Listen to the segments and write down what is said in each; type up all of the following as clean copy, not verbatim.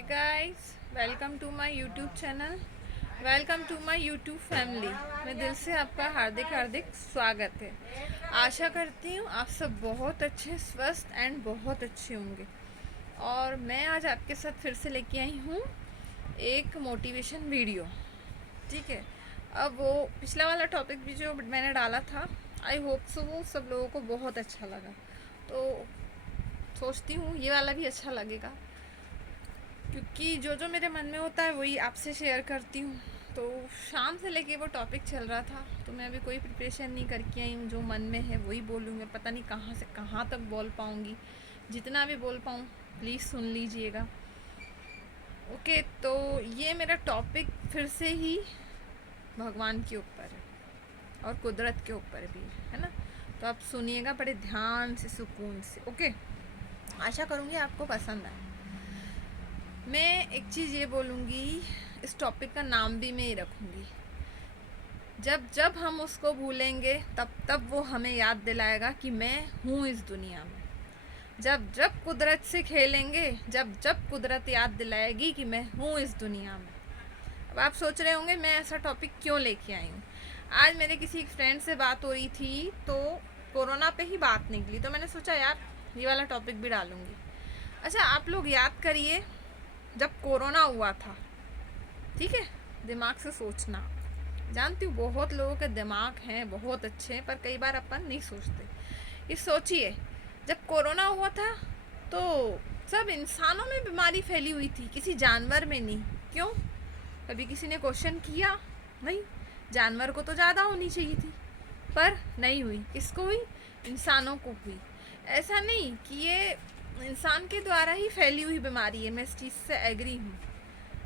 Hi guys, welcome to my YouTube channel, welcome to my YouTube family. मैं दिल से आपका हार्दिक हार्दिक स्वागत है। आशा करती हूँ आप सब बहुत अच्छे, स्वस्थ एंड बहुत अच्छे होंगे। और मैं आज आपके साथ फिर से लेके आई हूँ एक मोटिवेशन वीडियो। ठीक है, अब वो पिछला वाला टॉपिक भी जो मैंने डाला था, आई होप सो वो सब लोगों को बहुत अच्छा लगा। तो सोचती हूँ ये वाला भी अच्छा लगेगा, क्योंकि जो जो मेरे मन में होता है वही आपसे शेयर करती हूँ। तो शाम से लेके वो टॉपिक चल रहा था, तो मैं अभी कोई प्रिपरेशन नहीं करके आई हूँ। जो मन में है वही बोलूँगी। पता नहीं कहाँ से कहाँ तक बोल पाऊँगी, जितना भी बोल पाऊँ प्लीज़ सुन लीजिएगा। ओके, तो ये मेरा टॉपिक फिर से ही भगवान के ऊपर है और कुदरत के ऊपर भी है ना। तो आप सुनिएगा बड़े ध्यान से, सुकून से। ओके, आशा करूँगी आपको पसंद आए। मैं एक चीज़ ये बोलूँगी, इस टॉपिक का नाम भी मैं ही रखूँगी। जब जब हम उसको भूलेंगे तब तब वो हमें याद दिलाएगा कि मैं हूँ इस दुनिया में। जब जब कुदरत से खेलेंगे, जब जब कुदरत याद दिलाएगी कि मैं हूँ इस दुनिया में। अब आप सोच रहे होंगे मैं ऐसा टॉपिक क्यों लेके आई हूँ। आज मेरे किसी एक फ्रेंड से बात हो रही थी, तो कोरोना पे ही बात निकली, तो मैंने सोचा यार ये वाला टॉपिक भी डालूँगी। अच्छा, आप लोग याद करिए जब कोरोना हुआ था, ठीक है, दिमाग से सोचना। जानती हूँ बहुत लोगों के दिमाग हैं बहुत अच्छे हैं, पर कई बार अपन नहीं सोचते। ये सोचिए, जब कोरोना हुआ था तो सब इंसानों में बीमारी फैली हुई थी, किसी जानवर में नहीं। क्यों? कभी किसी ने क्वेश्चन किया? नहीं। जानवर को तो ज़्यादा होनी चाहिए थी, पर नहीं हुई। किसको हुई? इंसानों को हुई। ऐसा नहीं कि ये इंसान के द्वारा ही फैली हुई बीमारी है, मैं इस चीज़ से एग्री हूँ।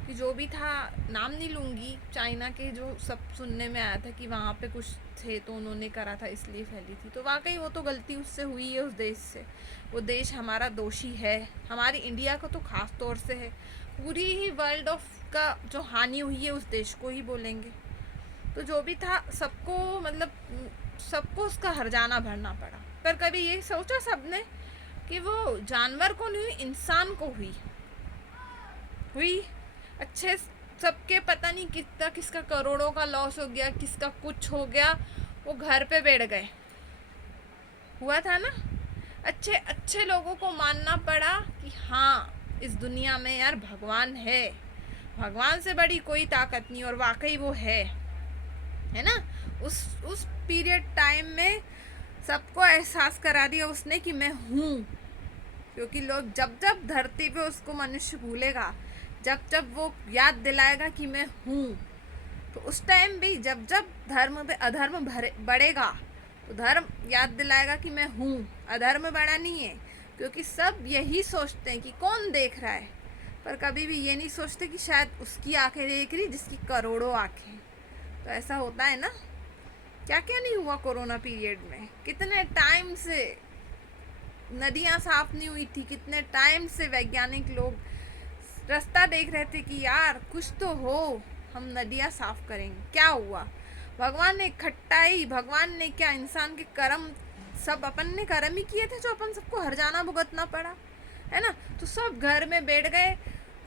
कि जो भी था, नाम नहीं लूँगी, चाइना के जो सब सुनने में आया था कि वहाँ पे कुछ थे तो उन्होंने करा था इसलिए फैली थी, तो वाकई वो तो गलती उससे हुई है, उस देश से। वो देश हमारा दोषी है, हमारी इंडिया का तो ख़ास तौर से है। पूरी ही वर्ल्ड ऑफ का जो हानि हुई है उस देश को ही बोलेंगे। तो जो भी था सबको, मतलब सबको उसका हर्जाना भरना पड़ा। पर कभी ये सोचा सबने कि वो जानवर को नहीं हुई, इंसान को हुई। हुई अच्छे सबके, पता नहीं कितना किसका करोड़ों का लॉस हो गया, किसका कुछ हो गया, वो घर पे बैठ गए। हुआ था ना। अच्छे अच्छे लोगों को मानना पड़ा कि हाँ इस दुनिया में यार भगवान है, भगवान से बड़ी कोई ताकत नहीं, और वाकई वो है ना। उस पीरियड टाइम में सबको एहसास करा दिया उसने कि मैं हूँ। क्योंकि लोग जब जब धरती पे उसको मनुष्य भूलेगा, जब जब वो याद दिलाएगा कि मैं हूँ, तो उस टाइम भी जब जब धर्म पे अधर्म बढ़ेगा, तो धर्म याद दिलाएगा कि मैं हूँ, अधर्म बढ़ा नहीं है। क्योंकि सब यही सोचते हैं कि कौन देख रहा है, पर कभी भी ये नहीं सोचते कि शायद उसकी आंखें देख रही जिसकी करोड़ों आंखें। तो ऐसा होता है ना। क्या क्या नहीं हुआ कोरोना पीरियड में, कितने टाइम से नदियाँ साफ नहीं हुई थी, कितने टाइम से वैज्ञानिक लोग रास्ता देख रहे थे कि यार कुछ तो हो, हम नदियाँ साफ करेंगे। क्या हुआ? भगवान ने खट्टाई, भगवान ने क्या, इंसान के कर्म, सब अपन ने कर्म ही किए थे जो अपन सबको हर्जाना भुगतना पड़ा, है ना। तो सब घर में बैठ गए।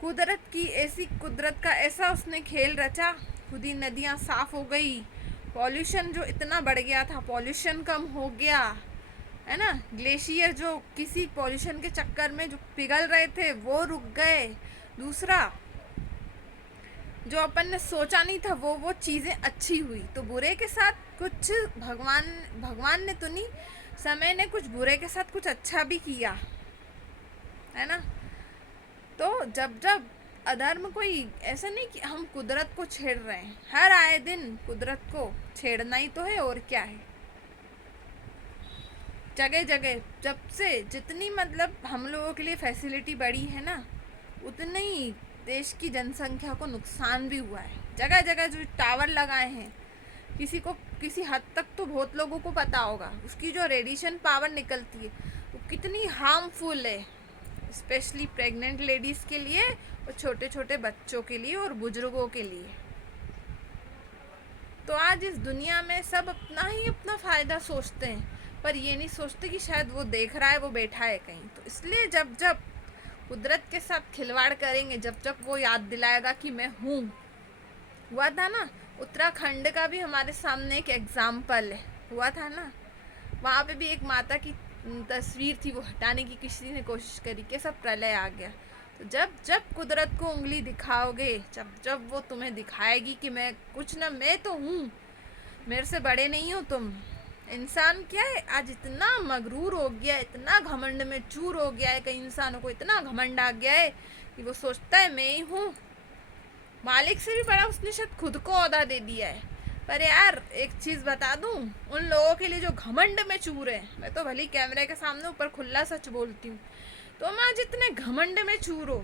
कुदरत की ऐसी, कुदरत का ऐसा उसने खेल रचा, खुद ही नदियाँ साफ हो गई। पॉल्यूशन जो इतना बढ़ गया था, पॉल्यूशन कम हो गया, है ना। ग्लेशियर जो किसी पॉल्यूशन के चक्कर में जो पिघल रहे थे वो रुक गए। दूसरा, जो अपन ने सोचा नहीं था वो चीज़ें अच्छी हुई। तो बुरे के साथ कुछ भगवान ने तो नहीं, समय ने कुछ बुरे के साथ कुछ अच्छा भी किया, है ना। तो जब जब अधर्म, कोई ऐसा नहीं कि हम कुदरत को छेड़ रहे हैं, हर आए दिन कुदरत को छेड़ना ही तो है, और क्या है। जगह जगह जब से जितनी, मतलब हम लोगों के लिए फैसिलिटी बढ़ी है ना, उतनी ही देश की जनसंख्या को नुकसान भी हुआ है। जगह जगह जो टावर लगाए हैं, किसी को किसी हद तक तो बहुत लोगों को पता होगा उसकी जो रेडिएशन पावर निकलती है वो कितनी हार्मफुल है, स्पेशली प्रेग्नेंट लेडीज़ के लिए, और छोटे छोटे बच्चों के लिए, और बुजुर्गों के लिए। तो आज इस दुनिया में सब अपना ही अपना फ़ायदा सोचते हैं, पर ये नहीं सोचते कि शायद वो देख रहा है, वो बैठा है कहीं। तो इसलिए जब जब कुदरत के साथ खिलवाड़ करेंगे जब जब वो याद दिलाएगा कि मैं हूँ। हुआ था ना, उत्तराखंड का भी हमारे सामने एक एग्जाम्पल है, हुआ था ना। वहाँ पे भी एक माता की तस्वीर थी, वो हटाने की किसी ने कोशिश करी कि सब प्रलय आ गया। तो जब जब कुदरत को उंगली दिखाओगे, जब जब वो तुम्हें दिखाएगी कि मैं कुछ ना, मैं तो हूँ, मेरे से बड़े नहीं हो तुम। इंसान क्या है, आज इतना मगरूर हो गया है, इतना घमंड में चूर हो गया है, कई इंसानों को इतना घमंड आ गया है कि वो सोचता है मैं ही हूँ। मालिक से भी बड़ा उसने शायद खुद को औहदा दे दिया है। पर यार एक चीज़ बता दूं, उन लोगों के लिए जो घमंड में चूर है, मैं तो भली कैमरे के सामने ऊपर खुला सच बोलती हूँ, तुम आज इतने घमंड में चूर हो,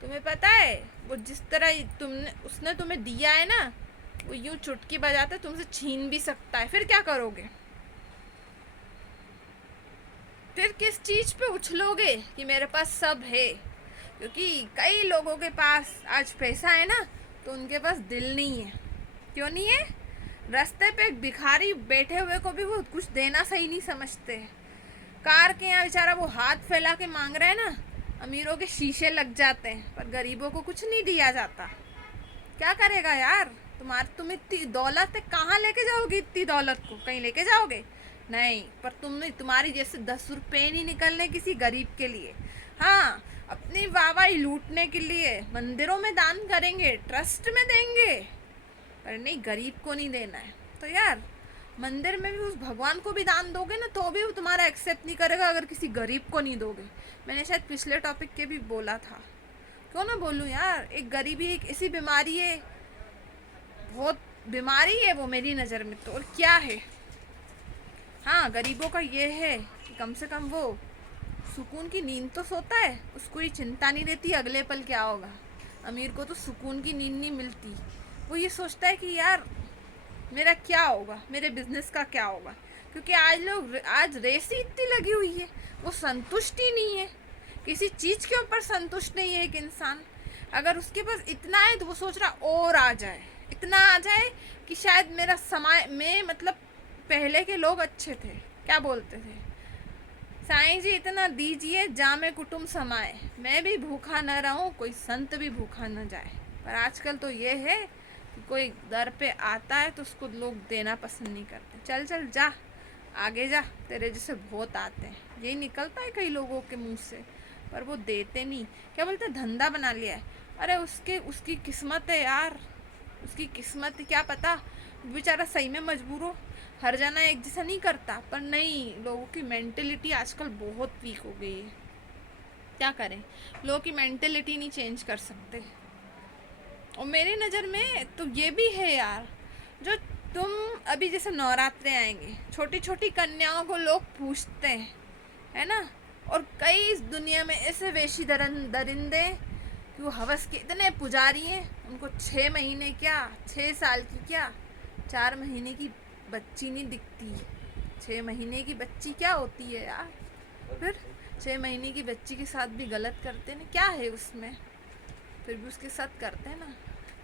तुम्हें पता है वो जिस तरह तुमने उसने तुम्हें दिया है ना, वो यूं चुटकी बजाते तुमसे छीन भी सकता है। फिर क्या करोगे? फिर किस चीज़ पे उछलोगे कि मेरे पास सब है? क्योंकि कई लोगों के पास आज पैसा है ना, तो उनके पास दिल नहीं है। क्यों नहीं है? रास्ते पे एक भिखारी बैठे हुए को भी वो कुछ देना सही नहीं समझते। कार के यहाँ बेचारा वो हाथ फैला के मांग रहे हैं ना, अमीरों के शीशे लग जाते हैं, पर गरीबों को कुछ नहीं दिया जाता। क्या करेगा यार? तुम इतनी दौलत है, कहाँ लेके जाओगे इतनी दौलत को? कहीं लेके जाओगे? नहीं। पर तुम्हारी जैसे 10 रुपए नहीं निकलने किसी गरीब के लिए। हाँ, अपनी वाहवाही लूटने के लिए मंदिरों में दान करेंगे, ट्रस्ट में देंगे, पर नहीं, गरीब को नहीं देना है। तो यार मंदिर में भी उस भगवान को भी दान दोगे ना, तो भी वो तुम्हारा एक्सेप्ट नहीं करेगा अगर किसी गरीब को नहीं दोगे। मैंने शायद पिछले टॉपिक के भी बोला था, क्यों ना बोलूँ यार। एक गरीबी एक ऐसी बीमारी है, बहुत बीमारी है वो मेरी नज़र में तो। और क्या है, हाँ, गरीबों का ये है कि कम से कम वो सुकून की नींद तो सोता है, उसको ये चिंता नहीं रहती अगले पल क्या होगा। अमीर को तो सुकून की नींद नहीं मिलती, वो ये सोचता है कि यार मेरा क्या होगा, मेरे बिजनेस का क्या होगा। क्योंकि आज रेस ही इतनी लगी हुई है, वो संतुष्ट ही नहीं है, किसी चीज़ के ऊपर संतुष्ट नहीं है। एक इंसान अगर उसके पास इतना है तो वो सोच रहा और आ जाए, इतना आ जाए कि शायद मेरा समय में, मतलब पहले के लोग अच्छे थे, क्या बोलते थे, साईं जी इतना दीजिए जामे कुटुम समाए, मैं भी भूखा न रहूं, कोई संत भी भूखा न जाए। पर आजकल तो ये है कि कोई दर पे आता है तो उसको लोग देना पसंद नहीं करते। चल चल जा, आगे जा, तेरे जैसे बहुत आते हैं, यही निकलता है कई लोगों के मुंह से, पर वो देते नहीं। क्या बोलते, धंधा बना लिया है। अरे उसकी किस्मत है यार, उसकी किस्मत, क्या पता बेचारा सही में मजबूर हो। हर जना एक जैसा नहीं करता, पर नहीं, लोगों की मेंटेलिटी आजकल बहुत वीक हो गई है। क्या करें, लोगों की मेंटेलिटी नहीं चेंज कर सकते। और मेरी नज़र में तो ये भी है यार, जो तुम अभी जैसे नवरात्रे आएंगे, छोटी छोटी कन्याओं को लोग पूछते हैं, है ना। और कई इस दुनिया में ऐसे वेशी दरिंदे कि वो हवस के इतने पुजारी हैं, उनको 6 महीने क्या, 6 साल की क्या, 4 महीने की बच्ची नहीं दिखती। 6 महीने की बच्ची क्या होती है यार? फिर 6 महीने की बच्ची के साथ भी गलत करते ना, क्या है उसमें? फिर भी उसके साथ करते हैं ना।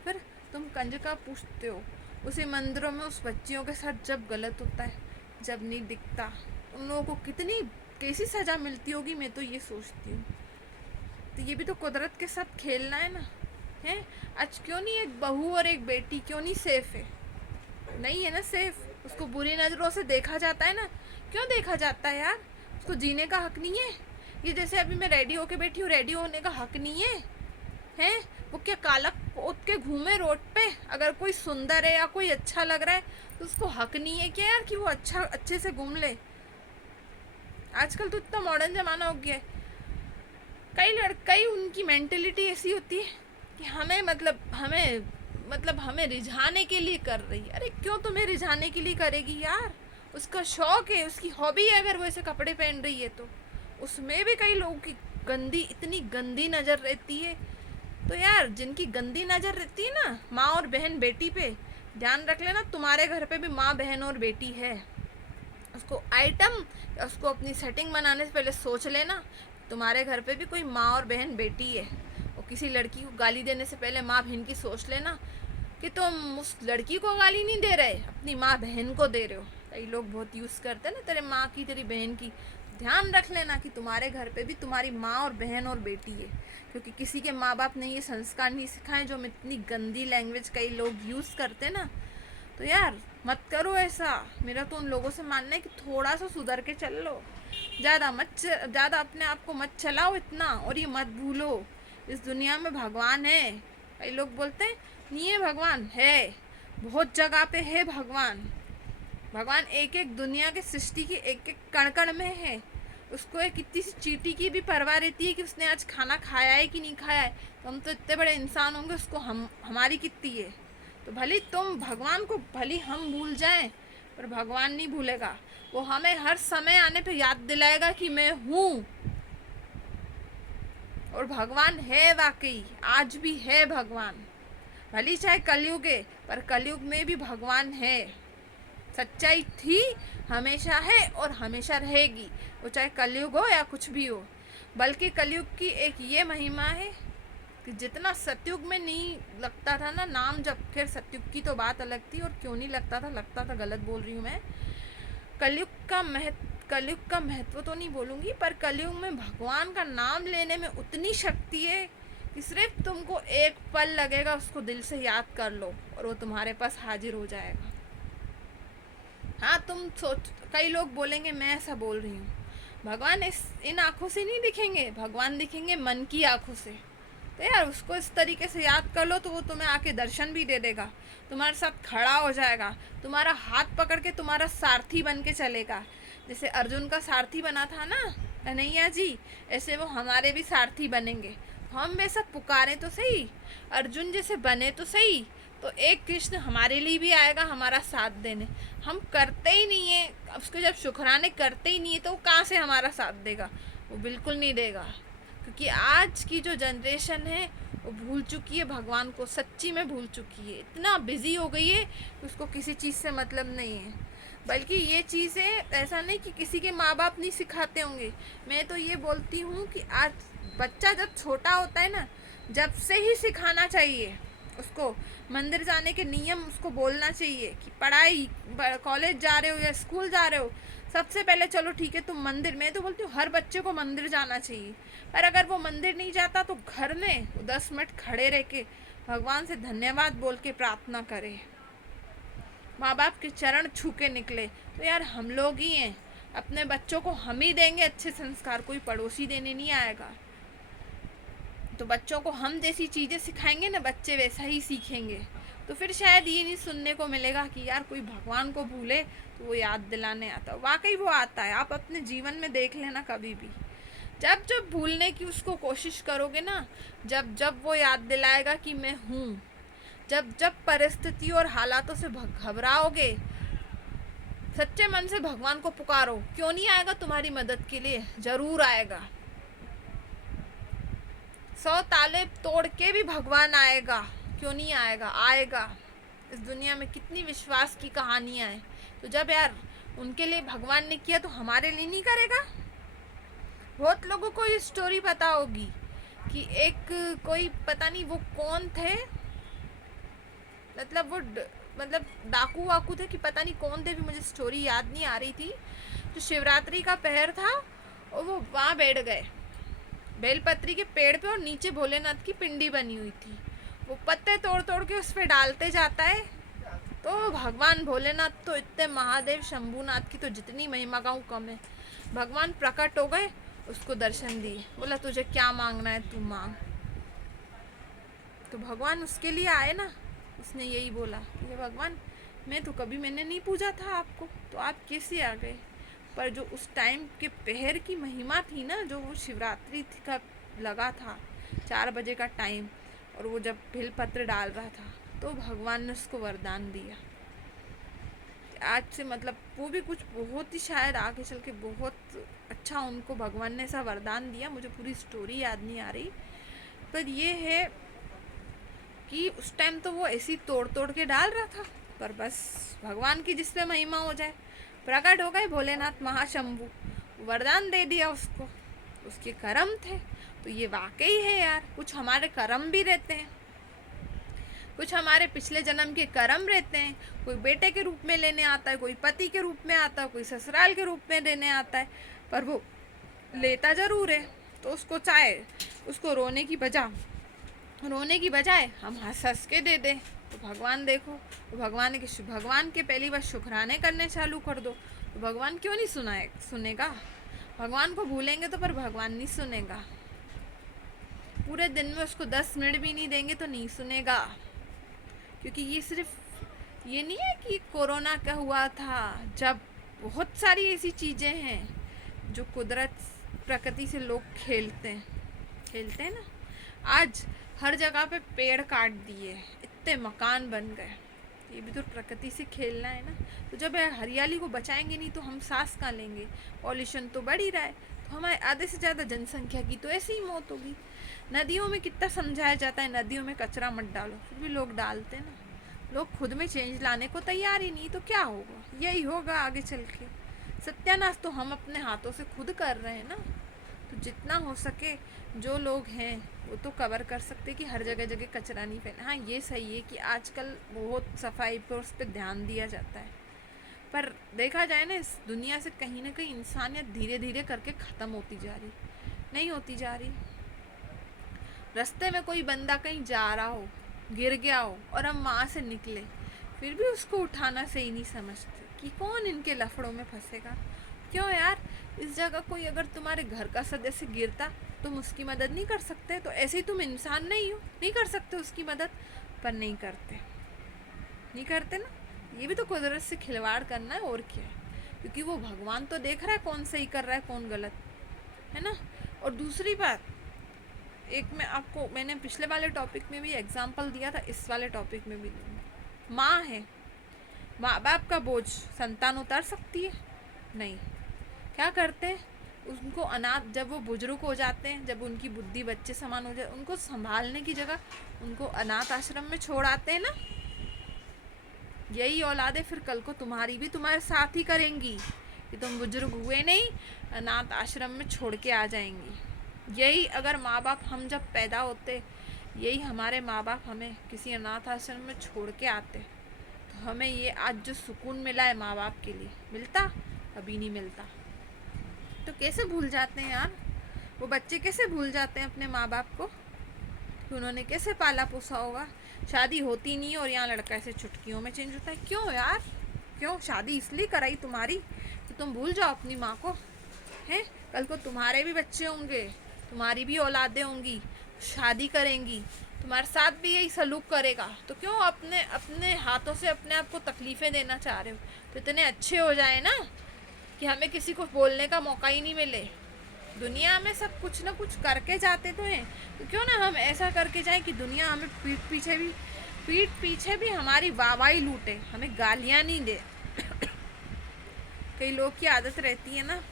फिर तुम कंजका पूछते हो, उसी मंदिरों में उस बच्चियों के साथ जब गलत होता है, जब नहीं दिखता, उन लोगों को कितनी कैसी सज़ा मिलती होगी, मैं तो ये सोचती हूँ। तो ये भी तो कुदरत के साथ खेलना है ना, है। आज क्यों नहीं एक बहू और एक बेटी क्यों नहीं सेफ है? नहीं है ना सेफ, उसको बुरी नज़रों से देखा जाता है ना। क्यों देखा जाता है यार? उसको जीने का हक नहीं है? ये जैसे अभी मैं रेडी होके बैठी हूँ, रेडी होने का हक नहीं है? हैं, वो क्या काला पोत के घूमे रोड पे? अगर कोई सुंदर है या कोई अच्छा लग रहा है तो उसको हक नहीं है क्या यार कि वो अच्छे से घूम ले? आजकल तो इतना मॉडर्न ज़माना हो गया है। कई उनकी मेंटेलिटी ऐसी होती है कि हमें रिझाने के लिए कर रही है। अरे क्यों तुम्हें रिझाने के लिए करेगी यार? उसका शौक है, उसकी हॉबी है, अगर वो ऐसे कपड़े पहन रही है तो उसमें भी कई लोगों की इतनी गंदी नज़र रहती है। तो यार जिनकी गंदी नज़र रहती है ना माँ और बहन बेटी पे, ध्यान रख लेना, तुम्हारे घर पे भी माँ बहन और बेटी है। उसको अपनी सेटिंग बनाने से पहले सोच लेना, तुम्हारे घर पे भी कोई माँ और बहन बेटी है। और किसी लड़की को गाली देने से पहले माँ बहन की सोच लेना कि तुम उस लड़की को गाली नहीं दे रहे, अपनी माँ बहन को दे रहे हो। कई लोग बहुत यूज़ करते हैं ना तेरे माँ की, तेरी बहन की, ध्यान रख लेना कि तुम्हारे घर पे भी तुम्हारी माँ और बहन और बेटी है, क्योंकि किसी के माँ बाप ने ये संस्कार नहीं सिखाए जो हम इतनी गंदी लैंग्वेज कई लोग यूज़ करते ना। तो यार मत करो ऐसा। मेरा तो उन लोगों से मानना है कि थोड़ा सा सुधर के चल लो, ज़्यादा अपने आप को मत चलाओ इतना। और ये मत भूलो, इस दुनिया में भगवान है। कई लोग बोलते हैं नहीं है भगवान, है, बहुत जगह पे है भगवान। भगवान एक एक दुनिया के सृष्टि की एक एक कण कण में है। उसको एक इतनी सी चींटी की भी परवाह रहती है कि उसने आज खाना खाया है कि नहीं खाया है। तो हम तो इतने बड़े इंसान होंगे, उसको हमारी कितनी है। तो भले तुम भगवान को भले हम भूल जाएं, पर भगवान नहीं भूलेगा। वो हमें हर समय आने पे याद दिलाएगा कि मैं हूँ। और भगवान है वाकई, आज भी है भगवान। भले चाहे कलयुग है, पर कलयुग में भी भगवान है। सच्चाई थी, हमेशा है और हमेशा रहेगी, वो चाहे कलयुग हो या कुछ भी हो। बल्कि कलयुग की एक ये महिमा है कि जितना सतयुग में नहीं लगता था ना नाम जब, खैर सतयुग की तो बात अलग थी, और क्यों नहीं लगता था गलत बोल रही हूँ मैं। कलयुग का महत्व तो नहीं बोलूँगी, पर कलयुग में भगवान का नाम लेने में उतनी शक्ति है कि सिर्फ तुमको एक पल लगेगा, उसको दिल से याद कर लो और वो तुम्हारे पास हाजिर हो जाएगा। हाँ तुम सोच, कई लोग बोलेंगे मैं ऐसा बोल रही हूँ। भगवान इन आँखों से नहीं दिखेंगे, भगवान दिखेंगे मन की आँखों से। तो यार उसको इस तरीके से याद कर लो तो वो तुम्हें आके दर्शन भी दे देगा, तुम्हारे साथ खड़ा हो जाएगा, तुम्हारा हाथ पकड़ के तुम्हारा सारथी बन के चलेगा। जैसे अर्जुन का सारथी बना था ना कन्हैया जी, ऐसे वो हमारे भी सारथी बनेंगे। हम बेशक पुकारे तो सही, अर्जुन जैसे बने तो सही, तो एक कृष्ण हमारे लिए भी आएगा हमारा साथ देने। हम करते ही नहीं है उसको, जब शुक्राने करते ही नहीं है तो वो कहाँ से हमारा साथ देगा? वो बिल्कुल नहीं देगा। क्योंकि आज की जो जनरेशन है वो भूल चुकी है भगवान को, सच्ची में भूल चुकी है। इतना बिजी हो गई है कि उसको किसी चीज़ से मतलब नहीं है। बल्कि ये चीज़ें ऐसा नहीं कि किसी के माँ बाप नहीं सिखाते होंगे। मैं तो ये बोलती हूँ कि आज बच्चा जब छोटा होता है ना, जब से ही सिखाना चाहिए उसको। मंदिर जाने के नियम उसको बोलना चाहिए कि पढ़ाई, कॉलेज जा रहे हो या स्कूल जा रहे हो, सबसे पहले चलो ठीक है तुम मंदिर में। तो बोलती हूँ हर बच्चे को मंदिर जाना चाहिए। पर अगर वो मंदिर नहीं जाता तो घर में 10 मिनट खड़े रह के भगवान से धन्यवाद बोल के प्रार्थना करे, माँ बाप के चरण छू के निकले। तो यार हम लोग ही हैं, अपने बच्चों को हम ही देंगे अच्छे संस्कार, कोई पड़ोसी देने नहीं आएगा। तो बच्चों को हम जैसी चीज़ें सिखाएंगे ना, बच्चे वैसा ही सीखेंगे। तो फिर शायद ये नहीं सुनने को मिलेगा कि यार कोई भगवान को भूले तो वो याद दिलाने आता। वाकई वो आता है, आप अपने जीवन में देख लेना कभी भी। जब जब भूलने की उसको कोशिश करोगे ना, जब जब वो याद दिलाएगा कि मैं हूँ, जब जब परिस्थिति और हालातों से घबराओगे, सच्चे मन से भगवान को पुकारो, क्यों नहीं आएगा तुम्हारी मदद के लिए? ज़रूर आएगा। 100 ताले तोड़ के भी भगवान आएगा, क्यों नहीं आएगा? आएगा। इस दुनिया में कितनी विश्वास की कहानियाँ हैं। तो जब यार उनके लिए भगवान ने किया तो हमारे लिए नहीं करेगा? बहुत लोगों को ये स्टोरी पता होगी कि एक कोई पता नहीं वो कौन थे, मतलब वो मतलब डाकू वाकू थे कि पता नहीं कौन थे, भी मुझे स्टोरी याद नहीं आ रही थी। जो शिवरात्रि का पहर था और वो वहाँ बैठ गए बेलपत्री के पेड़ पे, और नीचे भोलेनाथ की पिंडी बनी हुई थी। वो पत्ते तोड़ तोड़ के उस पर डालते जाता है। तो भगवान भोलेनाथ तो इतने, महादेव शंभूनाथ की तो जितनी महिमा गाऊँ कम है। भगवान प्रकट हो गए, उसको दर्शन दिए, बोला तुझे क्या मांगना है तू मांग। तो भगवान उसके लिए आए ना, उसने यही बोला कि भगवान मैं तो कभी मैंने नहीं पूजा था आपको, तो आप कैसे आ गए? पर जो उस टाइम के पहर की महिमा थी ना, जो वो शिवरात्रि का लगा था 4 बजे का टाइम, और वो जब बेलपत्र डाल रहा था, तो भगवान ने उसको वरदान दिया। आज से मतलब वो भी कुछ बहुत ही शायद आगे चल के बहुत अच्छा उनको भगवान ने ऐसा वरदान दिया। मुझे पूरी स्टोरी याद नहीं आ रही, पर ये है कि उस टाइम तो वो ऐसी तोड़ तोड़ के डाल रहा था। पर बस भगवान की जिस पे महिमा हो जाए, प्रकट हो गए भोलेनाथ महाशंभू, वरदान दे दिया उसको, उसके कर्म थे। तो ये वाकई है यार, कुछ हमारे कर्म भी रहते हैं, कुछ हमारे पिछले जन्म के कर्म रहते हैं। कोई बेटे के रूप में लेने आता है, कोई पति के रूप में आता है, कोई ससुराल के रूप में लेने आता है। पर वो लेता ज़रूर है। तो उसको चाहे उसको रोने की बजाय हम हंस हंस के दे दें। तो भगवान देखो, तो भगवान के पहली बार शुक्राने करने चालू कर दो, तो भगवान क्यों नहीं सुनेगा। भगवान को भूलेंगे तो पर भगवान नहीं सुनेगा। पूरे दिन में उसको 10 मिनट भी नहीं देंगे तो नहीं सुनेगा। क्योंकि ये सिर्फ ये नहीं है कि कोरोना का हुआ था, जब बहुत सारी ऐसी चीज़ें हैं जो कुदरत प्रकृति से लोग खेलते हैं ना। आज हर जगह पे पेड़ काट दिए, इतने मकान बन गए, ये भी तो प्रकृति से खेलना है ना। तो जब हरियाली को बचाएंगे नहीं तो हम सांस कहाँ लेंगे। पॉल्यूशन तो बढ़ ही रहा है, तो हमारे आधे से ज़्यादा जनसंख्या की तो ऐसी ही मौत होगी। नदियों में कितना समझाया जाता है नदियों में कचरा मत डालो, फिर भी लोग डालते ना। लोग खुद में चेंज लाने को तैयार ही नहीं, तो क्या होगा, यही होगा आगे चल के। सत्यानाश तो हम अपने हाथों से खुद कर रहे हैं ना। तो जितना हो सके जो लोग हैं वो तो कवर कर सकते कि हर जगह जगह कचरा नहीं फैले। हाँ, ये सही है कि आजकल बहुत सफाई पर उस पर ध्यान दिया जाता है, पर देखा जाए ना इस दुनिया से कहीं ना कहीं इंसानियत धीरे धीरे करके ख़त्म होती जा रही, नहीं होती जा रही। रास्ते में कोई बंदा कहीं जा रहा हो, गिर गया हो और हम वहाँ से निकले, फिर भी उसको उठाना सही नहीं समझते कि कौन इनके लफड़ों में फंसेगा। क्यों यार, इस जगह कोई अगर तुम्हारे घर का सदस्य गिरता तुम उसकी मदद नहीं कर सकते? तो ऐसे ही तुम इंसान नहीं हो, नहीं कर सकते उसकी मदद, पर नहीं करते ना। ये भी तो कुदरत से खिलवाड़ करना है, और क्या है। क्योंकि वो भगवान तो देख रहा है कौन सही कर रहा है कौन गलत, है ना। और दूसरी बात, एक मैंने पिछले वाले टॉपिक में भी एग्जाम्पल दिया था, इस वाले टॉपिक में भी दूंगी। माँ है, माँ बाप का बोझ संतान उतार सकती है? नहीं। क्या करते हैं, उनको अनाथ, जब वो बुजुर्ग हो जाते हैं, जब उनकी बुद्धि बच्चे समान हो जाए, उनको संभालने की जगह उनको अनाथ आश्रम में छोड़ आते हैं ना। यही औलादे फिर कल को तुम्हारी भी तुम्हारे साथ ही करेंगी कि तुम बुजुर्ग हुए नहीं, अनाथ आश्रम में छोड़ के आ जाएंगी। यही अगर माँ बाप, हम जब पैदा होते, यही हमारे माँ बाप हमें किसी अनाथ आश्रम में छोड़ के आते, तो हमें ये आज जो सुकून मिला है माँ बाप के लिए, मिलता? कभी नहीं मिलता। तो कैसे भूल जाते हैं यार वो बच्चे, कैसे भूल जाते हैं अपने माँ बाप को कि उन्होंने कैसे पाला पोसा होगा। शादी होती नहीं और यहाँ लड़का ऐसे चुटकियों में चेंज होता है। क्यों यार, क्यों? शादी इसलिए कराई तुम्हारी कि तुम भूल जाओ अपनी माँ को, हैं? कल को तुम्हारे भी बच्चे होंगे, तुम्हारी भी औलादें होंगी, शादी करेंगी, तुम्हारे साथ भी यही सलूक करेगा। तो क्यों अपने हाथों से अपने आप को तकलीफ़ें देना चाह रहे हो? तो इतने अच्छे हो जाए ना कि हमें किसी को बोलने का मौका ही नहीं मिले। दुनिया में सब कुछ ना कुछ करके जाते तो हैं, तो क्यों ना हम ऐसा करके जाएं कि दुनिया हमें पीठ पीछे भी हमारी वाहवाही लूटे, हमें गालियाँ नहीं दे। कई लोग की आदत रहती है ना,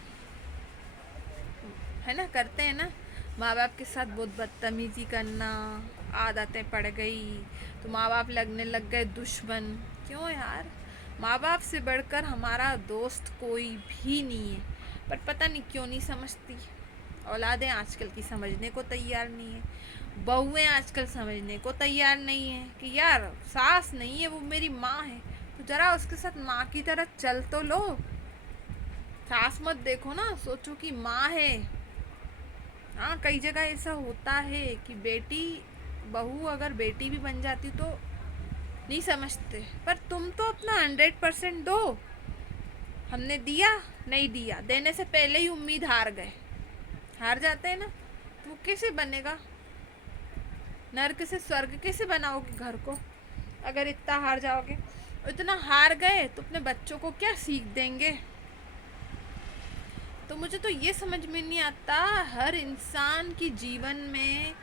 है ना, करते हैं ना, माँ बाप के साथ बहुत बदतमीजी करना, आदतें पड़ गई तो माँ बाप लगने लग गए दुश्मन। क्यों यार, माँ बाप से बढ़कर हमारा दोस्त कोई भी नहीं है, पर पता नहीं क्यों नहीं समझती। औलादें आजकल की समझने को तैयार नहीं है, बहुएं आजकल समझने को तैयार नहीं है कि यार सास नहीं है, वो मेरी माँ है, तो ज़रा उसके साथ माँ की तरह चल तो लो। सास मत देखो ना, सोचो कि माँ है। हाँ, कई जगह ऐसा होता है कि बहू अगर बेटी भी बन जाती तो नहीं समझते, पर तुम तो अपना 100% दो। हमने दिया, नहीं दिया, देने से पहले ही उम्मीद हार जाते हैं ना, तो वो कैसे बनेगा? नर्क से स्वर्ग कैसे बनाओगे घर को अगर इतना हार जाओगे? इतना हार गए तो अपने बच्चों को क्या सीख देंगे? तो मुझे तो ये समझ में नहीं आता, हर इंसान की जीवन में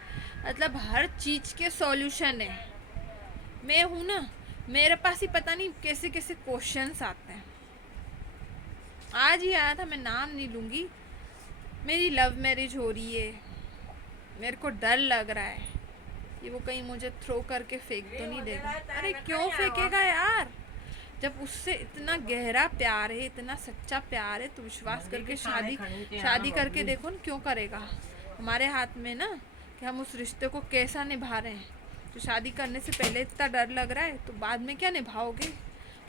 मतलब हर चीज़ के सॉल्यूशन है। मैं हूँ ना, मेरे पास ही पता नहीं कैसे कैसे क्वेश्चंस आते हैं। आज ही आया था, मैं नाम नहीं लूँगी, मेरी लव मैरिज हो रही है, मेरे को डर लग रहा है कि वो कहीं मुझे थ्रो करके फेंक तो नहीं देगा। अरे क्यों फेंकेगा यार, जब उससे इतना गहरा प्यार है, इतना सच्चा प्यार है, तो विश्वास करके शादी करके देखो ना, क्यों करेगा? हमारे हाथ में ना कि हम उस रिश्ते को कैसा निभा रहे हैं। तो शादी करने से पहले इतना डर लग रहा है तो बाद में क्या निभाओगे?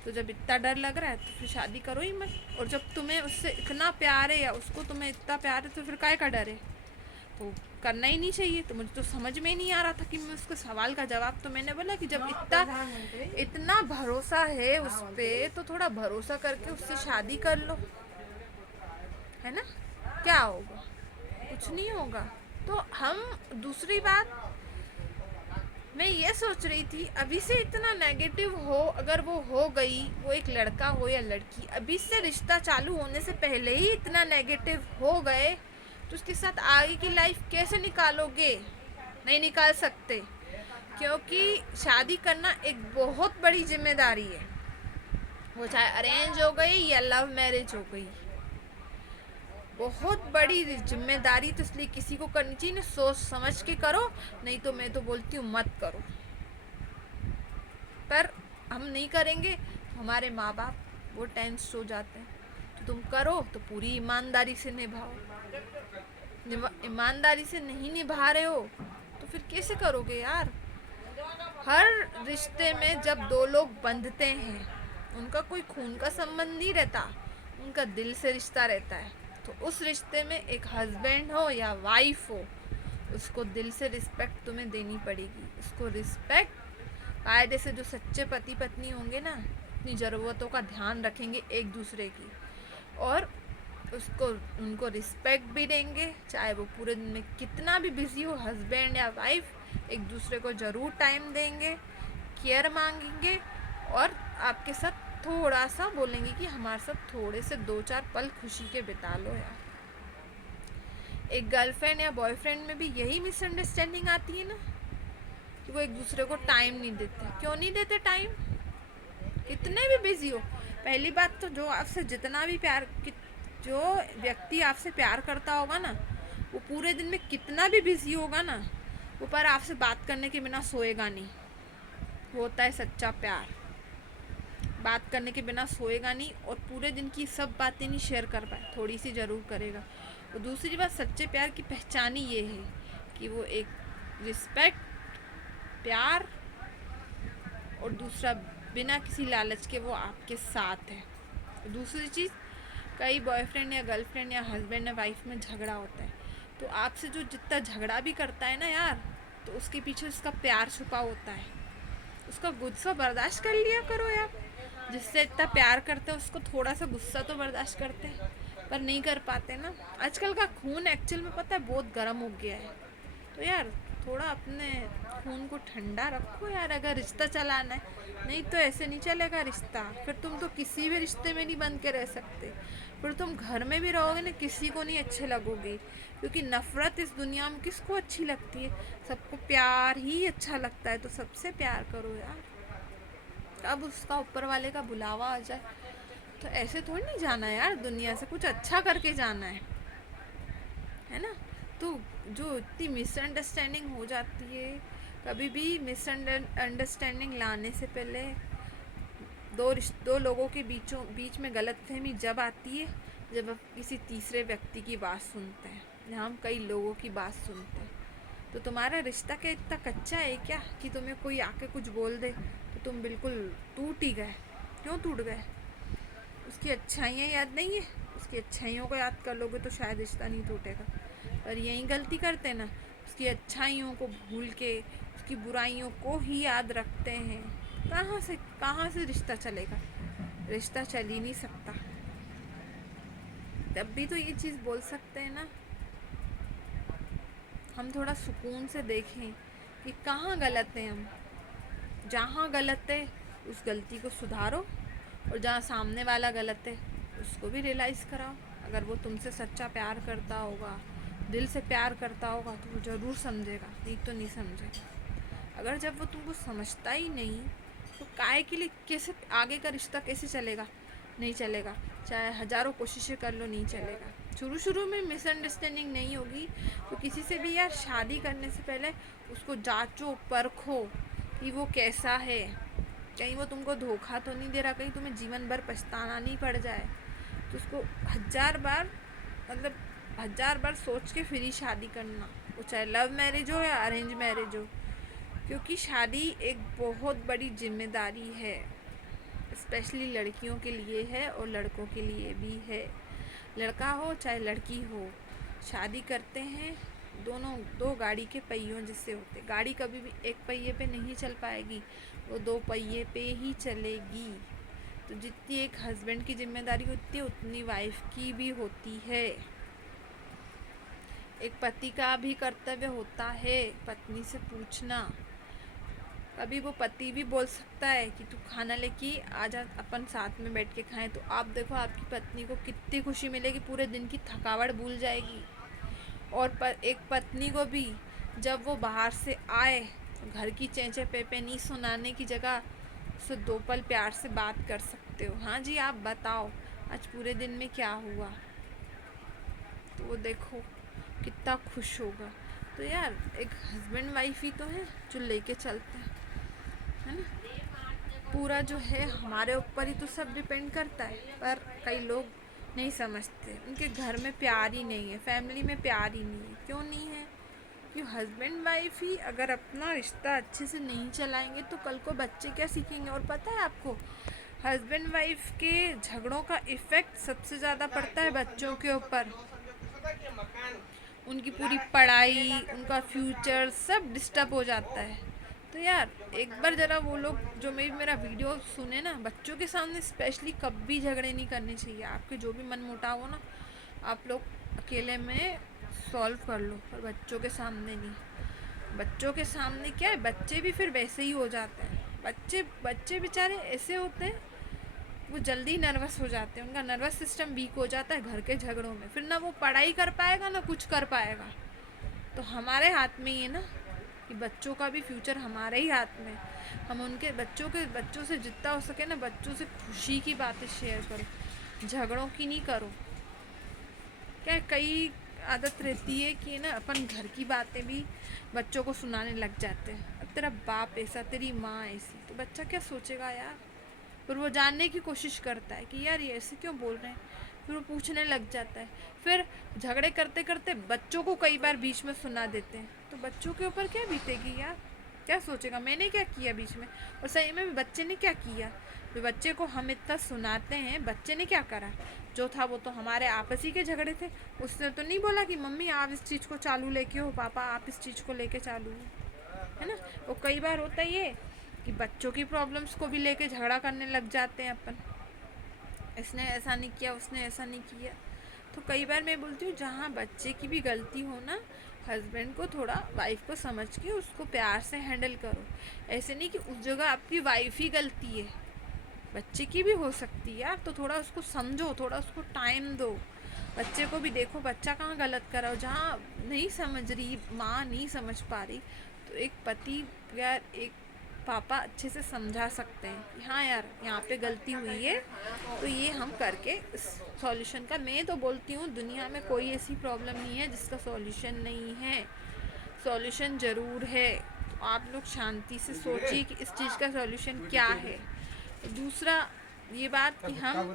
तो जब इतना डर लग रहा है तो फिर शादी करो ही मत। और जब तुम्हें उससे इतना प्यार है या उसको तुम्हें इतना प्यार है तो फिर काहे का डर है, तो करना ही नहीं चाहिए। तो मुझे तो समझ में ही नहीं आ रहा था कि मैं उसके सवाल का जवाब, तो मैंने बोला कि जब इतना भरोसा है उस पर तो थोड़ा भरोसा करके उससे शादी कर लो, है ना। क्या होगा, कुछ नहीं होगा। तो हम दूसरी बात मैं ये सोच रही थी, अभी से इतना नेगेटिव हो, अगर वो हो गई, वो एक लड़का हो या लड़की, अभी से रिश्ता चालू होने से पहले ही इतना नेगेटिव हो गए तो उसके साथ आगे की लाइफ कैसे निकालोगे? नहीं निकाल सकते, क्योंकि शादी करना एक बहुत बड़ी जिम्मेदारी है। वो चाहे अरेंज हो गई या लव मैरिज हो गई, बहुत बड़ी जिम्मेदारी। तो इसलिए किसी को करनी चाहिए ना, सोच समझ के करो, नहीं तो मैं तो बोलती हूँ मत करो। पर हम नहीं करेंगे तो हमारे माँ बाप वो टेंस हो जाते हैं। तो तुम करो तो पूरी ईमानदारी से निभाओ। ईमानदारी से नहीं निभा रहे हो तो फिर कैसे करोगे यार? हर रिश्ते में जब दो लोग बंधते हैं, उनका कोई खून का संबंध नहीं रहता, उनका दिल से रिश्ता रहता है। तो उस रिश्ते में एक हस्बैंड हो या वाइफ हो, उसको दिल से रिस्पेक्ट तुम्हें देनी पड़ेगी। उसको रिस्पेक्ट कायदे से, जो सच्चे पति पत्नी होंगे ना, अपनी ज़रूरतों का ध्यान रखेंगे एक दूसरे की, और उसको उनको रिस्पेक्ट भी देंगे। चाहे वो पूरे दिन में कितना भी बिजी हो, हस्बैंड या वाइफ एक दूसरे को ज़रूर टाइम देंगे, केयर मांगेंगे, और आपके साथ थोड़ा सा बोलेंगे कि हमारे साथ थोड़े से 2-4 पल खुशी के बिता लो यार। एक गर्लफ्रेंड या बॉयफ्रेंड में भी यही मिसअंडरस्टैंडिंग आती है ना, कि वो एक दूसरे को टाइम नहीं देते। क्यों नहीं देते टाइम? कितने भी बिजी हो, पहली बात तो जो आपसे जितना भी प्यार, जो व्यक्ति आपसे प्यार करता होगा ना, वो पूरे दिन में कितना भी बिजी होगा ना, वो पर आपसे बात करने के बिना सोएगा नहीं। वो होता है सच्चा प्यार। बात करने के बिना सोएगा नहीं, और पूरे दिन की सब बातें नहीं शेयर कर पाए, थोड़ी सी ज़रूर करेगा। और दूसरी बात, सच्चे प्यार की पहचान ही ये है कि वो एक रिस्पेक्ट, प्यार, और दूसरा बिना किसी लालच के वो आपके साथ है। दूसरी चीज़, कई बॉयफ्रेंड या गर्लफ्रेंड या हस्बैंड या वाइफ में झगड़ा होता है, तो आपसे जो जितना झगड़ा भी करता है ना यार, तो उसके पीछे उसका प्यार छुपा होता है। उसका गुस्सा बर्दाश्त कर लिया करो यार। जिससे इतना प्यार करते हैं उसको थोड़ा सा गुस्सा तो बर्दाश्त करते हैं, पर नहीं कर पाते ना। आजकल का खून एक्चुअल में पता है बहुत गर्म हो गया है, तो यार थोड़ा अपने खून को ठंडा रखो यार, अगर रिश्ता चलाना है। नहीं तो ऐसे नहीं चलेगा रिश्ता, फिर तुम तो किसी भी रिश्ते में नहीं बन के रह सकते। फिर तुम घर में भी रहोगे ना, किसी को नहीं अच्छे लगोगे, क्योंकि नफ़रत इस दुनिया में किसको अच्छी लगती है? सबको प्यार ही अच्छा लगता है। तो सबसे प्यार करो यार, अब उसका ऊपर वाले का बुलावा आ जाए तो ऐसे थोड़ी नहीं जाना है यार, दुनिया से कुछ अच्छा करके जाना है ना। तो जो इतनी मिसअंडरस्टैंडिंग हो जाती है, कभी भी मिसअंडरस्टैंडिंग लाने से पहले दो लोगों के बीच में गलतफहमी जब आती है जब आप किसी तीसरे व्यक्ति की बात सुनते हैं, या हम कई लोगों की बात सुनते हैं। तो तुम्हारा रिश्ता क्या इतना कच्चा है क्या कि तुम्हें कोई आके कुछ बोल दे तो तुम बिल्कुल टूट ही गए? क्यों टूट गए? उसकी अच्छाइयाँ याद नहीं है? उसकी अच्छाइयों को याद कर लोगे तो शायद रिश्ता नहीं टूटेगा। पर यही गलती करते ना, उसकी अच्छाइयों को भूल के उसकी बुराइयों को ही याद रखते हैं। कहाँ से रिश्ता चलेगा? रिश्ता चल ही नहीं सकता। तब भी तो ये चीज़ बोल सकते हैं ना, हम थोड़ा सुकून से देखें कि कहाँ गलत हैं हम। जहाँ गलत है उस गलती को सुधारो, और जहाँ सामने वाला गलत है उसको भी रियलाइज़ कराओ। अगर वो तुमसे सच्चा प्यार करता होगा, दिल से प्यार करता होगा, तो वो ज़रूर समझेगा, नहीं तो नहीं समझेगा। अगर जब वो तुमको समझता ही नहीं, तो काहे के लिए कैसे आगे का रिश्ता कैसे चलेगा? नहीं चलेगा। चाहे हज़ारों कोशिशें कर लो, नहीं चलेगा। शुरू में मिसअंडरस्टैंडिंग नहीं होगी, तो किसी से भी यार शादी करने से पहले उसको जांचो परखो कि वो कैसा है, कहीं वो तुमको धोखा तो नहीं दे रहा, कहीं तुम्हें जीवन भर पछताना नहीं पड़ जाए। तो उसको 1000 बार सोच के फिर ही शादी करना, वो चाहे लव मैरिज हो या अरेंज मैरिज हो, क्योंकि शादी एक बहुत बड़ी जिम्मेदारी है। स्पेशली लड़कियों के लिए है और लड़कों के लिए भी है। लड़का हो चाहे लड़की हो, शादी करते हैं, दोनों दो गाड़ी के पहियों जैसे होते। गाड़ी कभी भी एक पहिए पे नहीं चल पाएगी, वो दो पहिए पे ही चलेगी। तो जितनी एक हस्बैंड की जिम्मेदारी होती है उतनी वाइफ की भी होती है। एक पति का भी कर्तव्य होता है पत्नी से पूछना। कभी वो पति भी बोल सकता है कि तू खाना लेके आजा, अपन साथ में बैठ के खाएं। तो आप देखो आपकी पत्नी को कितनी खुशी मिलेगी, पूरे दिन की थकावट भूल जाएगी। और एक पत्नी को भी जब वो बाहर से आए तो घर की चेंचे पे नहीं सुनाने की जगह उससे दो पल प्यार से बात कर सकते हो। हाँ जी, आप बताओ आज पूरे दिन में क्या हुआ, तो वो देखो कितना खुश होगा। तो यार एक हस्बैंड वाइफ ही तो है जो लेके चलते हैं, है ना। पूरा जो है हमारे ऊपर ही तो सब डिपेंड करता है। पर कई लोग नहीं समझते, उनके घर में प्यार ही नहीं है, फैमिली में प्यार ही नहीं है। क्यों नहीं है? कि हस्बैंड वाइफ ही अगर अपना रिश्ता अच्छे से नहीं चलाएंगे तो कल को बच्चे क्या सीखेंगे। और पता है आपको, हस्बैंड वाइफ के झगड़ों का इफ़ेक्ट सबसे ज़्यादा पड़ता है बच्चों के ऊपर। उनकी पूरी पढ़ाई, उनका फ्यूचर सब डिस्टर्ब हो जाता है। तो यार एक बार ज़रा वो लोग जो मेरा वीडियो सुने ना, बच्चों के सामने स्पेशली कभी झगड़े नहीं करने चाहिए। आपके जो भी मन मुटाव हो ना, आप लोग अकेले में सॉल्व कर लो, पर बच्चों के सामने नहीं। बच्चों के सामने क्या है, बच्चे भी फिर वैसे ही हो जाते हैं। बच्चे बेचारे ऐसे होते हैं, वो जल्दी नर्वस हो जाते हैं, उनका नर्वस सिस्टम वीक हो जाता है घर के झगड़ों में। फिर ना वो पढ़ाई कर पाएगा ना कुछ कर पाएगा। तो हमारे हाथ में ये ना कि बच्चों का भी फ्यूचर हमारे ही हाथ में। हम उनके बच्चों से जितना हो सके ना, बच्चों से खुशी की बातें शेयर करो, झगड़ों की नहीं करो। क्या कई आदत रहती है कि ना अपन घर की बातें भी बच्चों को सुनाने लग जाते हैं। अब तेरा बाप ऐसा, तेरी माँ ऐसी, तो बच्चा क्या सोचेगा यार। फिर वो जानने की कोशिश करता है कि यार ये ऐसे क्यों बोल रहे हैं, फिर वो पूछने लग जाता है। फिर झगड़े करते करते बच्चों को कई बार बीच में सुना देते हैं, तो बच्चों के ऊपर क्या बीतेगी यार, क्या सोचेगा मैंने क्या किया बीच में। और सही में भी बच्चे ने क्या किया, जो बच्चे को हम इतना सुनाते हैं, बच्चे ने क्या करा। जो था वो तो हमारे आपस ही के झगड़े थे। उसने तो नहीं बोला कि मम्मी आप इस चीज़ को चालू लेके हो, पापा आप इस चीज़ को लेके चालू हो, है ना। वो कई बार होता ही है कि बच्चों की प्रॉब्लम्स को भी लेके झगड़ा करने लग जाते हैं अपन, इसने ऐसा नहीं किया, उसने ऐसा नहीं किया। तो कई बार मैं बोलती हूँ जहाँ बच्चे की भी गलती हो ना, हस्बैंड को थोड़ा वाइफ को समझ के उसको प्यार से हैंडल करो। ऐसे नहीं कि उस जगह आपकी वाइफ ही गलती है, बच्चे की भी हो सकती है यार। तो थोड़ा उसको समझो, थोड़ा उसको टाइम दो, बच्चे को भी देखो बच्चा कहाँ गलत कर रहा हो। जहाँ नहीं समझ रही माँ, नहीं समझ पा रही, तो एक पति या एक पापा अच्छे से समझा सकते हैं कि हाँ यार यहाँ पे गलती हुई है, तो ये हम करके इस सॉल्यूशन का। मैं तो बोलती हूँ दुनिया में कोई ऐसी प्रॉब्लम नहीं है जिसका सॉल्यूशन नहीं है, सॉल्यूशन ज़रूर है। तो आप लोग शांति से सोचिए कि इस चीज़ का सॉल्यूशन क्या है। दूसरा ये बात कि हम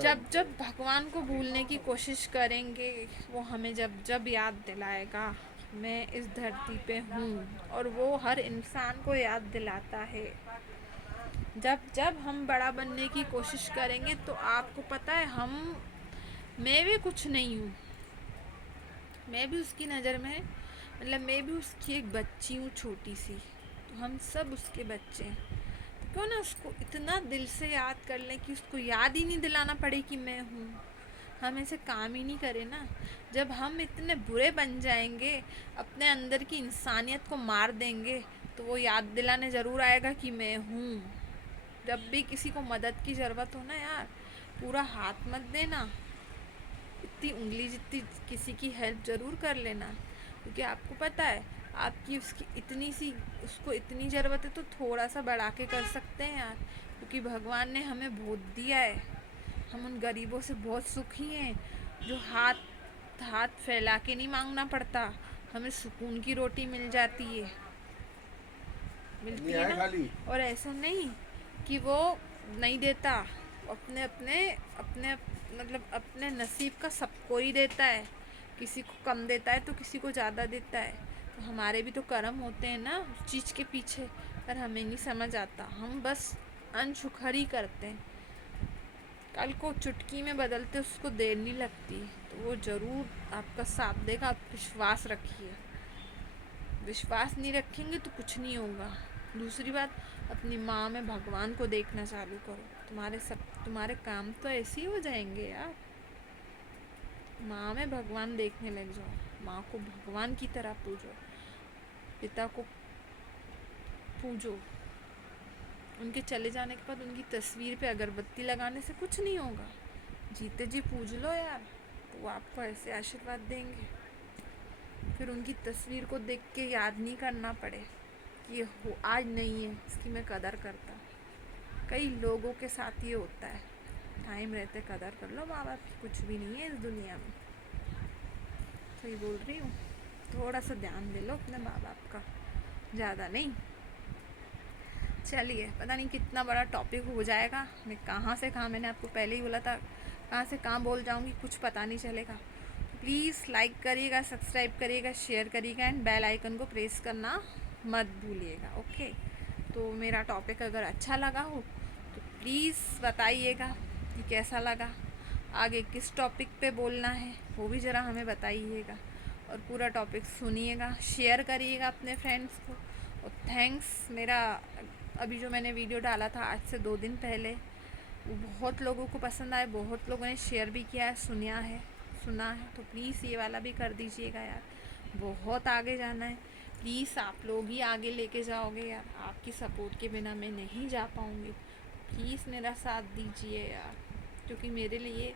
जब जब भगवान को भूलने की कोशिश करेंगे, वो हमें जब जब याद दिलाएगा मैं इस धरती पे हूँ, और वो हर इंसान को याद दिलाता है। जब जब हम बड़ा बनने की कोशिश करेंगे तो आपको पता है मैं भी कुछ नहीं हूँ, मैं भी उसकी नज़र में, मतलब मैं भी उसकी एक बच्ची हूँ छोटी सी। तो हम सब उसके बच्चे हैं। तो क्यों ना उसको इतना दिल से याद कर लें कि उसको याद ही नहीं दिलाना पड़े कि मैं हूँ। हम ऐसे काम ही नहीं करें ना। जब हम इतने बुरे बन जाएंगे, अपने अंदर की इंसानियत को मार देंगे, तो वो याद दिलाने ज़रूर आएगा कि मैं हूँ। जब भी किसी को मदद की ज़रूरत हो ना यार, पूरा हाथ मत देना, इतनी उंगली जितनी किसी की हेल्प ज़रूर कर लेना। क्योंकि आपको पता है आपकी उसकी इतनी सी, उसको इतनी ज़रूरत है तो थोड़ा सा बढ़ा के कर सकते हैं यार। क्योंकि भगवान ने हमें बहुत दिया है, हम उन गरीबों से बहुत सुखी हैं जो हाथ हाथ फैला के नहीं मांगना पड़ता, हमें सुकून की रोटी मिल जाती है, मिलती है ना। और ऐसा नहीं कि वो नहीं देता, अपने अपने अपने मतलब अपने नसीब का सबको ही देता है। किसी को कम देता है तो किसी को ज़्यादा देता है। तो हमारे भी तो कर्म होते हैं ना उस चीज़ के पीछे, पर हमें नहीं समझ आता। हम बस अनसुखरी करते हैं, कल को चुटकी में बदलते उसको देर नहीं लगती, तो वो ज़रूर आपका साथ देगा। आप विश्वास रखिए, विश्वास नहीं रखेंगे तो कुछ नहीं होगा। दूसरी बात, अपनी माँ में भगवान को देखना चालू करो, तुम्हारे काम तो ऐसे ही हो जाएंगे यार। माँ में भगवान देखने लग जाओ, माँ को भगवान की तरह पूजो, पिता को पूजो। उनके चले जाने के बाद उनकी तस्वीर पे अगरबत्ती लगाने से कुछ नहीं होगा, जीते जी पूज लो यार, तो वो आपको ऐसे आशीर्वाद देंगे। फिर उनकी तस्वीर को देख के याद नहीं करना पड़े कि ये हो आज नहीं है, इसकी मैं कदर करता। कई लोगों के साथ ये होता है, टाइम रहते कदर कर लो, माँ बाप की कुछ भी नहीं है इस दुनिया में। सही बोल रही हूँ, थोड़ा सा ध्यान दे लो अपने माँ बाप का, ज़्यादा नहीं। चलिए, पता नहीं कितना बड़ा टॉपिक हो जाएगा, मैं कहाँ से कहाँ, मैंने आपको पहले ही बोला था कहाँ से कहाँ बोल जाऊँगी, कुछ पता नहीं चलेगा। प्लीज़ लाइक करिएगा, सब्सक्राइब करिएगा, शेयर करिएगा एंड बेल आइकन को प्रेस करना मत भूलिएगा। ओके, तो मेरा टॉपिक अगर अच्छा लगा हो तो प्लीज़ बताइएगा कि कैसा लगा, आगे किस टॉपिक पे बोलना है वो भी ज़रा हमें बताइएगा, और पूरा टॉपिक सुनिएगा, शेयर करिएगा अपने फ्रेंड्स को। और थैंक्स, मेरा अभी जो मैंने वीडियो डाला था आज से 2 दिन पहले, वो बहुत लोगों को पसंद आया, बहुत लोगों ने शेयर भी किया है, सुना है, तो प्लीज़ ये वाला भी कर दीजिएगा यार, बहुत आगे जाना है। प्लीज़ आप लोग ही आगे लेके जाओगे यार, आपकी सपोर्ट के बिना मैं नहीं जा पाऊँगी। प्लीज़ मेरा साथ दीजिए यार, क्योंकि मेरे लिए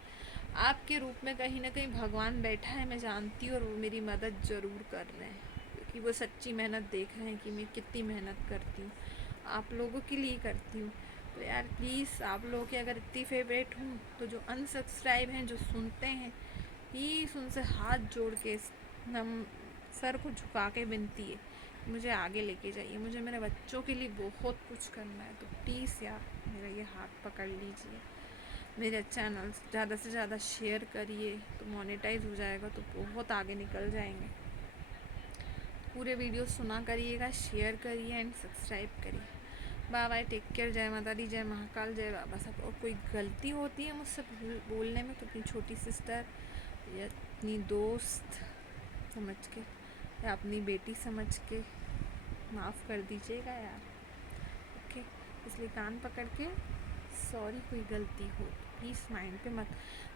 आपके रूप में कहीं ना कहीं भगवान बैठा है, मैं जानती हूँ, और वो मेरी मदद ज़रूर कर रहे हैं, क्योंकि वो सच्ची मेहनत देख रहे हैं कि मैं कितनी मेहनत करती हूँ, आप लोगों के लिए करती हूँ। तो यार प्लीज़, आप लोगों की अगर इतनी फेवरेट हूँ तो जो अनसब्सक्राइब हैं, जो सुनते हैं, प्लीज़ उनसे हाथ जोड़ के सर को झुका के विनती है, मुझे आगे लेके जाइए, मुझे मेरे बच्चों के लिए बहुत कुछ करना है। तो प्लीज़ यार मेरा ये हाथ पकड़ लीजिए, मेरे चैनल ज़्यादा से ज़्यादा शेयर करिए, तो मोनेटाइज हो जाएगा, तो बहुत आगे निकल जाएंगे। पूरे वीडियो सुना करिएगा, शेयर करिए एंड सब्सक्राइब करिए। बाय बाय, टेक केयर, जय माता दी, जय महाकाल, जय बाबा साहब। और कोई गलती होती है मुझसे बोलने में तो अपनी छोटी सिस्टर या अपनी दोस्त समझ के या अपनी बेटी समझ के माफ़ कर दीजिएगा यार। ओके, इसलिए कान पकड़ के सॉरी, कोई गलती हो तो प्लीज़ माइंड पे मत।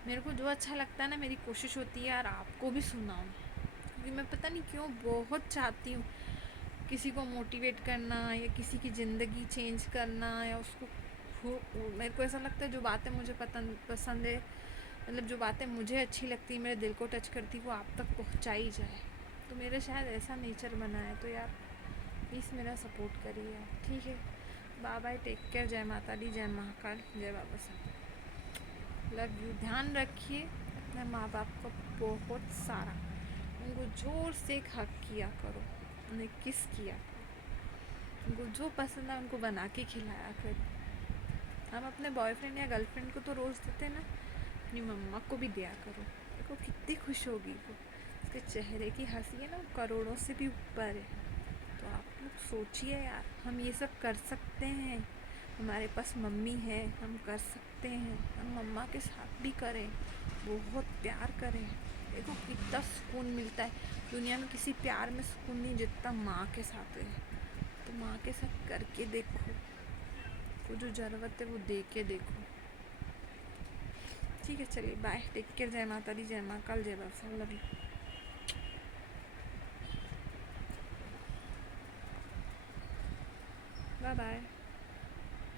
मेरे को जो अच्छा लगता है ना, मेरी कोशिश होती है यार आपको भी सुनाऊं, क्योंकि मैं पता नहीं क्यों बहुत चाहती हूँ किसी को मोटिवेट करना, या किसी की ज़िंदगी चेंज करना, या उसको मेरे को ऐसा लगता है जो बातें मुझे पसंद है, मतलब जो बातें मुझे अच्छी लगती है, मेरे दिल को टच करती, वो आप तक पहुँचाई जाए। तो मेरा शायद ऐसा नेचर बना है, तो यार प्लीज़ मेरा सपोर्ट करिए यार, ठीक है। बाय बाय, टेक केयर, जय माता दी, जय महाकाल, जय बाबा साहब, लव यू। ध्यान रखिए अपने माँ बाप का बहुत सारा, उनको जोर से हक किया करो, उन्हें किस किया करो, उनको जो पसंद है उनको बना के खिलाया करो। हम अपने बॉयफ्रेंड या गर्लफ्रेंड को तो रोज़ देते ना, अपनी मम्मा को भी दिया करो, देखो कितनी खुश होगी वो, उसके चेहरे की हंसी है ना करोड़ों से भी ऊपर है। तो आप लोग सोचिए यार, हम ये सब कर सकते हैं, हमारे पास मम्मी है, हम कर सकते हैं, हम मम्मा के साथ भी करें, बहुत प्यार करें, देखो कितना सुकून मिलता है। दुनिया में किसी प्यार में सुकून नहीं जितना माँ के साथ है। तो माँ के साथ करके देखो, वो जो ज़रूरत है वो दे के देखो, ठीक है। चलिए बाय, टेक केयर, जय माता दी, जय महाकाल, जय बाबा, लव यू, बाय बाय।